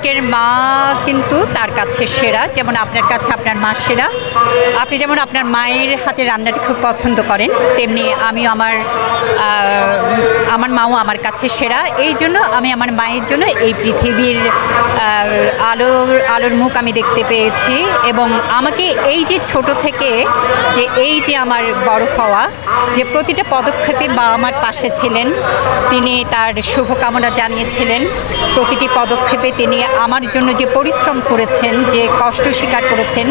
এর মা কিন্তু তার কাছে সেরা, যেমন আপনার কাছে আপনার মা সেরা। আপনি যেমন আপনার মায়ের হাতে রান্নাটি খুব পছন্দ করেন, তেমনি আমি আমার মাও আমার কাছে সেরা। এই জন্য আমি আমার মায়ের জন্য এই পৃথিবীর আলোর মুখ আমি দেখতে পেয়েছি। এবং আমাকে এই যে ছোট থেকে এই যে আমার বড় হওয়া, যে প্রতিটা পদক্ষেপে মা আমার পাশে ছিলেন, তিনি তার শুভকামনা জানিয়েছিলেন। প্রতিটি পদক্ষেপে তিনি আমার জন্য যে পরিশ্রম করেছেন, যে কষ্ট স্বীকার করেছেন,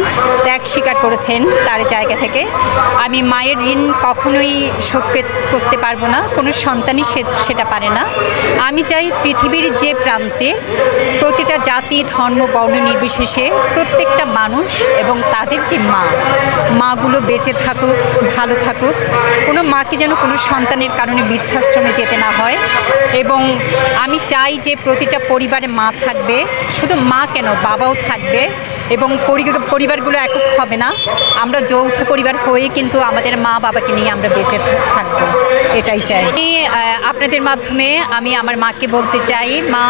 ত্যাগ স্বীকার করেছেন, তার জায়গা থেকে আমি মায়ের ঋণ কখনোই শোধ করতে পারবো না। কোনো সন্তানই সেটা পারে না। আমি চাই পৃথিবীর যে প্রান্তে প্রতিটা জাতি, ধর্ম, বর্ণ নির্বিশেষে প্রত্যেকটা মানুষ এবং তাদের যে মাগুলো বেঁচে থাকুক, ভালো থাকুক। কোনো মাকে যেন কোনো সন্তানের কারণে বৃদ্ধাশ্রমে যেতে না হয়। এবং আমি চাই যে প্রতিটা পরিবারে মা থাকবে, শুধু মা কেন, বাবাও থাকবে। এবং পরিবারগুলো একক হবে না, আমরা যৌথ পরিবার হয়ে কিন্তু আমাদের মা বাবাকে নিয়ে আমরা বেঁচে থাকবো, এটাই চাই। আপনাদের মাধ্যমে আমি আমার মাকে বলতে চাই, মা,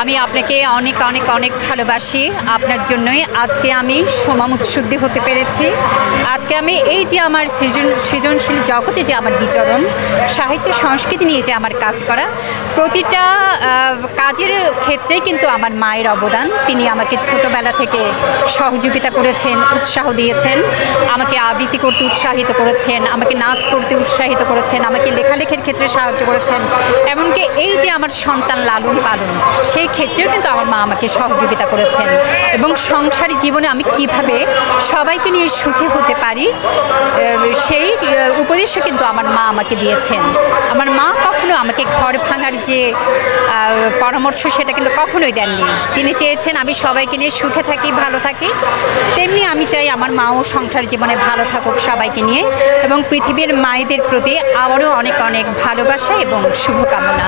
আমি আপনাকে অনেক অনেক অনেক ভালোবাসি। আপনার জন্যই আজকে আমি সমামুৎসুদ্ধি হতে পেরেছি। আজকে আমি এই যে আমার সৃজনশীল জগতে যে আমার বিচরণ, সাহিত্য সংস্কৃতি নিয়ে যে আমার কাজ করা, প্রতিটা কাজের ক্ষেত্রেই কিন্তু আমার মায়ের অবদান। তিনি আমাকে ছোটোবেলা থেকে সহযোগিতা করেছেন, উৎসাহ দিয়েছেন, আমাকে আবৃত্তি করতে উৎসাহিত করেছেন, আমাকে নাচ করতে উৎসাহিত করেছেন, আমাকে লেখালেখির ক্ষেত্রে সাহায্য করেছেন। এমনকি এই যে আমার সন্তান লালন পালন, সেই ক্ষেত্রেও কিন্তু আমার মা আমাকে সহযোগিতা করেছেন। এবং সংসারী জীবনে আমি কিভাবে সবাইকে নিয়ে সুখী হতে পারি, সেই উপদেশও কিন্তু আমার মা আমাকে দিয়েছেন। আমার মা কখনো আমাকে ঘর ভাঙার যে পরামর্শ, সেটা কিন্তু কখনোই দেননি। তিনি চেয়েছেন আমি সবাইকে নিয়ে সুখে থাকি, ভালো থাকি। তেমনি আমি চাই আমার মাও সংসার জীবনে ভালো থাকুক সবাইকে নিয়ে। এবং পৃথিবীর মায়েদের প্রতি আবারও অনেক অনেক ভালোবাসা এবং শুভকামনা।